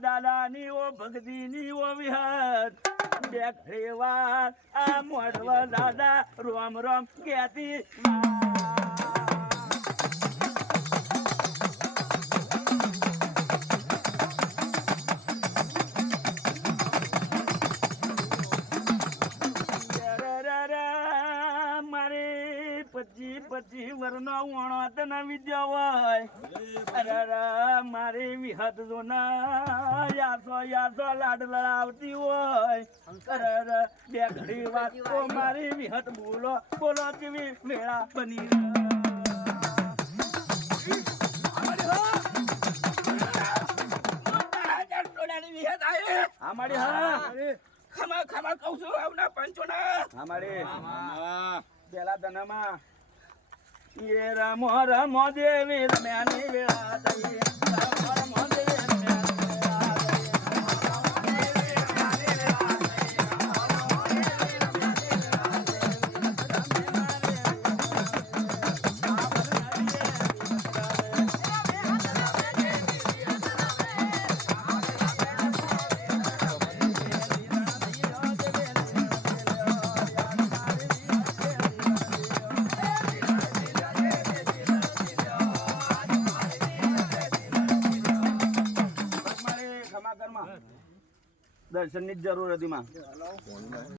દાદાની ઓ ભગતીની ઓ વિહત દેખરેવા આ મોડવા દાદા રોમ રોમ કેતી પચી વરનો વણો તને વિદ્યા હોય અરે મારી વિહત જો ના યાસો લાડ લડાવતી હોય અરે બે ઘડી વાત તો મારી વિહત બોલો કેવી મેળા બની અમારી ખમા કઉ છું આવના પંચો ના અમારી પેલા ધનમાં ये रामो रामो देवी रम्यानी वेळा ताई रामो रामो देवी रम्यानी वेळा દર્શનની જ જરૂર હતી માં